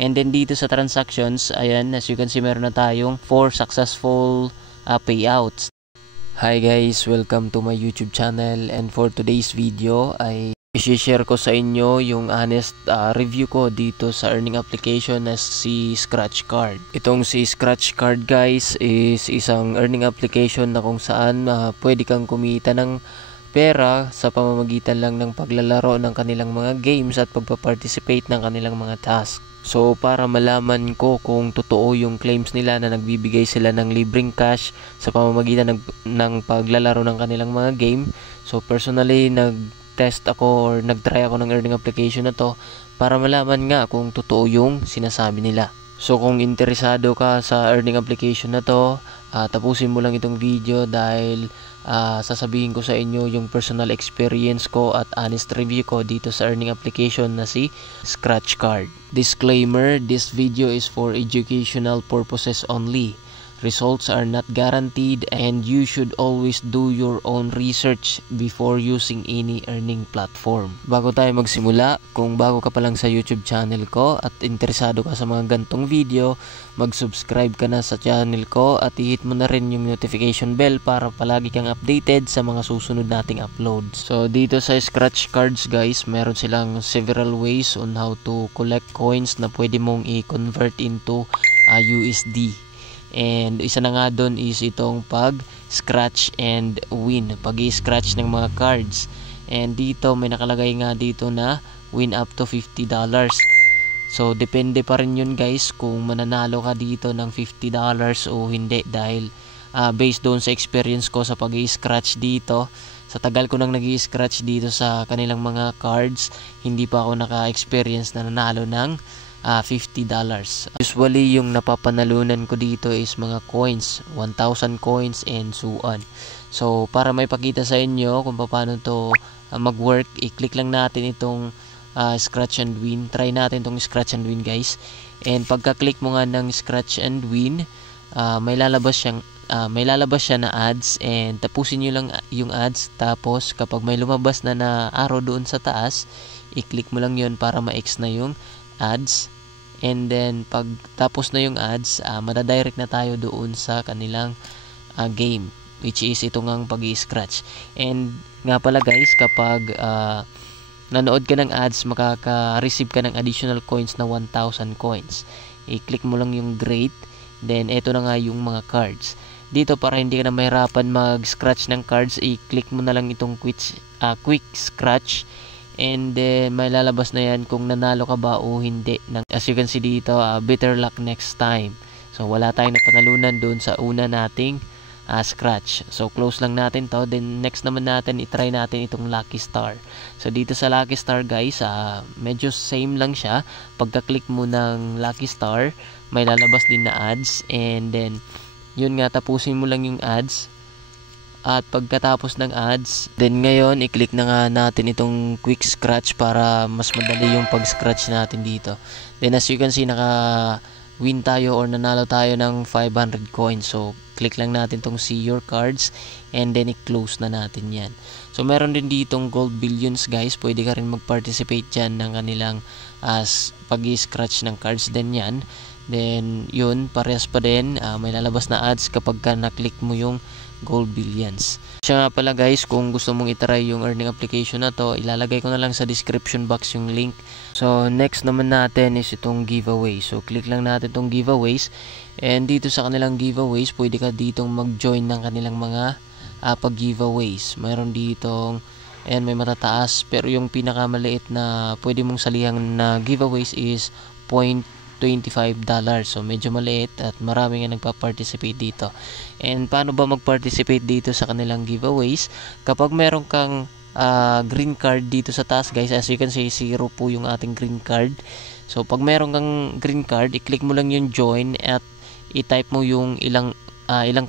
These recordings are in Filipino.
And then dito sa transactions, ayan, as you can see, meron na tayong 4 successful payouts. Hi guys, welcome to my YouTube channel, and for today's video ay i-share ko sa inyo yung honest review ko dito sa earning application na si Scratch Card. Itong si Scratch Card guys is isang earning application na kung saan pwede kang kumita ng pera sa pamamagitan lang ng paglalaro ng kanilang mga games at pagpa-participate ng kanilang mga tasks. So para malaman ko kung totoo yung claims nila na nagbibigay sila ng libreng cash sa pamamagitan ng paglalaro ng kanilang mga game, so personally nag-test ako or nag-try ako ng earning application na to para malaman nga kung totoo yung sinasabi nila. So kung interesado ka sa earning application na to, tapusin mo lang itong video dahil sasabihin ko sa inyo yung personal experience ko at honest review ko dito sa earning application na si Scratch Card. Disclaimer, this video is for educational purposes only. Results are not guaranteed and you should always do your own research before using any earning platform. Bago tayo magsimula, kung bago ka pa lang sa YouTube channel ko at interesado ka sa mga gantong video, mag-subscribe ka na sa channel ko at i-hit mo na rin yung notification bell para palagi kang updated sa mga susunod nating uploads. So dito sa Scratch Cards guys, meron silang several ways on how to collect coins na pwede mong i-convert into USD. And isa na nga doon is itong pag-scratch and win, pag-i-scratch ng mga cards. And dito may nakalagay nga dito na win up to $50. So depende pa rin yun guys kung mananalo ka dito ng $50 o hindi, dahil based doon sa experience ko sa pag-i-scratch dito, sa tagal ko nang nag-i-scratch dito sa kanilang mga cards, hindi pa ako naka-experience na nanalo ng $50. Usually yung napapanalunan ko dito is mga coins, 1,000 coins and so on. So para may pakita sa inyo kung paano to mag-work, i-click lang natin itong scratch and win. Try natin itong scratch and win guys. And pagka-click mo nga ng scratch and win, may lalabas siya na ads, and tapusin nyo lang yung ads. Tapos kapag may lumabas na arrow doon sa taas, i-click mo lang yun para ma-X na yung ads. And then pag tapos na yung ads, madadirect na tayo doon sa kanilang game, which is ito ngang pag-i-scratch. And nga pala guys, kapag nanood ka ng ads, makaka-receive ka ng additional coins na 1,000 coins. I-click mo lang yung great, then ito na nga yung mga cards. Dito para hindi ka na mahirapan mag-scratch ng cards, i-click mo na lang itong quick scratch. And then may lalabas na yan kung nanalo ka ba o hindi. As you can see dito, better luck next time. So wala tayong napanalunan doon sa una nating scratch. So close lang natin to. Then next naman natin, itry natin itong Lucky Star. So dito sa Lucky Star guys, medyo same lang siya. Pagka-click mo ng Lucky Star, may lalabas din na ads. And then yun nga, tapusin mo lang yung ads. At pagkatapos ng ads, then ngayon i-click na nga natin itong quick scratch para mas madali yung pag-scratch natin dito. Then as you can see, naka-win tayo or nanalo tayo ng 500 coins. So click lang natin itong see your cards and then i-close na natin yan. So meron din ditong gold billions guys, pwede ka rin mag-participate dyan ng kanilang pag-scratch ng cards din yan. Then yun, parehas pa din, may lalabas na ads kapag ka na-click mo yung gold billions. Siya nga pala guys, kung gusto mong itry yung earning application na to, ilalagay ko na lang sa description box yung link. So next naman natin is itong giveaway. So click lang natin itong giveaways, and dito sa kanilang giveaways, pwede ka ditong mag-join ng kanilang mga pag-giveaways. Mayroon ditong, and may matataas, pero yung pinakamaliit na pwede mong salihan na giveaways is $25. So medyo maliit at marami nga nagpa-participate dito. And paano ba mag-participate dito sa kanilang giveaways? Kapag meron kang green card dito sa taas guys, as you can see, 0 po yung ating green card. So pag meron kang green card, i-click mo lang yung join at i-type mo yung ilang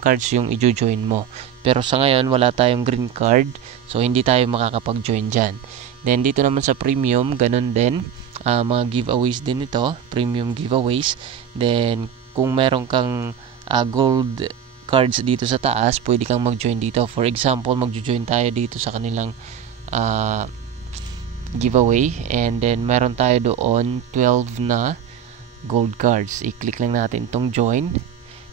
cards yung i-join mo. Pero sa ngayon wala tayong green card, so hindi tayo makakapag-join dyan. Then dito naman sa premium, ganun din, mga giveaways din ito, premium giveaways. Then kung meron kang gold cards dito sa taas, pwede kang mag-join dito. For example, mag-join tayo dito sa kanilang giveaway, and then meron tayo doon 12 na gold cards. I-click lang natin itong join.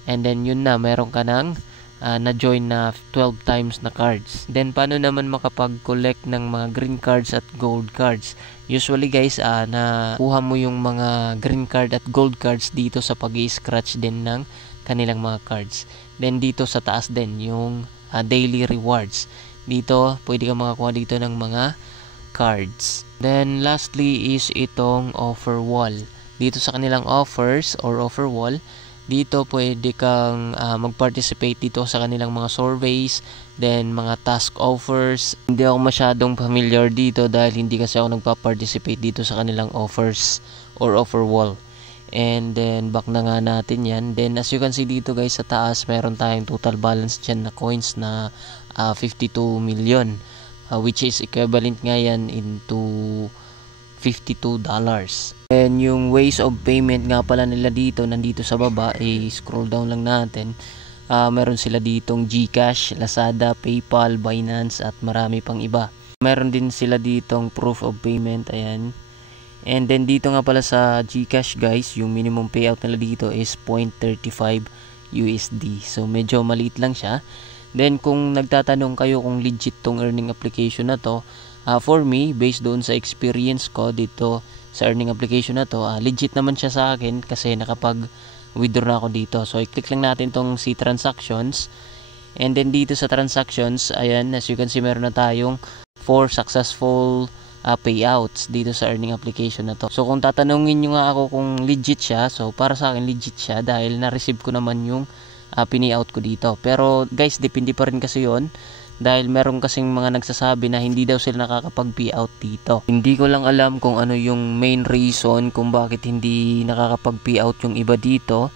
And then yun na, meron ka ng na-join na 12 times na cards. Then paano naman makapag-collect ng mga green cards at gold cards? Usually guys, nakuha mo yung mga green card at gold cards dito sa pag-i-scratch din ng kanilang mga cards. Then dito sa taas din, yung daily rewards. Dito, pwede ka makakuha dito ng mga cards. Then lastly is itong offer wall. Dito sa kanilang offers or offer wall, dito pwede kang mag-participate dito sa kanilang mga surveys, then mga task offers. Hindi ako masyadong familiar dito dahil hindi kasi ako nagpa-participate dito sa kanilang offers or offer wall. And then back na nga natin yan. Then as you can see dito guys sa taas, meron tayong total balance dyan na coins na 52 million, which is equivalent nga yan into $52. And yung ways of payment nga pala nila dito, nandito sa baba, scroll down lang natin. Meron sila ditong GCash, Lazada, PayPal, Binance at marami pang iba. Meron din sila ditong proof of payment, ayan. And then dito nga pala sa GCash guys, yung minimum payout nila dito is 0.35 USD. So medyo maliit lang siya. Then kung nagtatanong kayo kung legit tong earning application na to, for me, based doon sa experience ko dito sa earning application na to, legit naman siya sa akin kasi nakapag-withdraw na ako dito. So i-click lang natin tong si transactions. And then dito sa transactions, ayan, as you can see, meron na tayong 4 successful payouts dito sa earning application na to. So kung tatanungin nyo nga ako kung legit siya, so para sa akin legit siya dahil na-receive ko naman yung pini-out ko dito. Pero guys, depende pa rin kasi yon dahil meron kasing mga nagsasabi na hindi daw sila nakakapag-payout dito. Hindi ko lang alam kung ano yung main reason kung bakit hindi nakakapag-payout yung iba dito.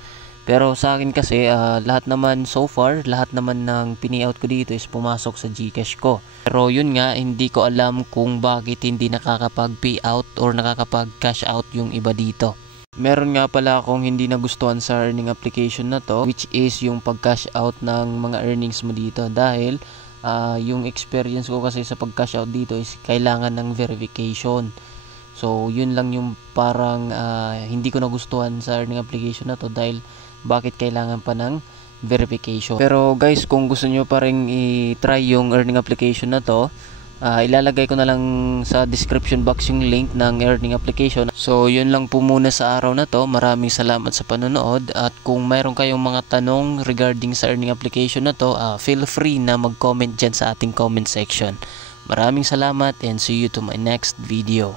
Pero sa akin kasi, lahat naman so far, lahat naman ng pini-out ko dito is pumasok sa GCash ko. Pero yun nga, hindi ko alam kung bakit hindi nakakapag-payout or nakakapag-cash out yung iba dito. Meron nga pala akong hindi nagustuhan sa earning application na to, which is yung pag-cash out ng mga earnings mo dito. Dahil yung experience ko kasi sa pag-cash out dito is kailangan ng verification. So yun lang yung parang hindi ko nagustuhan sa earning application na to, dahil bakit kailangan pa ng verification. Pero guys, kung gusto nyo pa rin i-try yung earning application na to, ilalagay ko na lang sa description box yung link ng earning application. So yun lang po muna sa araw na to. Maraming salamat sa panonood, at kung mayroon kayong mga tanong regarding sa earning application na to, feel free na mag-comment dyan sa ating comment section. Maraming salamat and see you to my next video.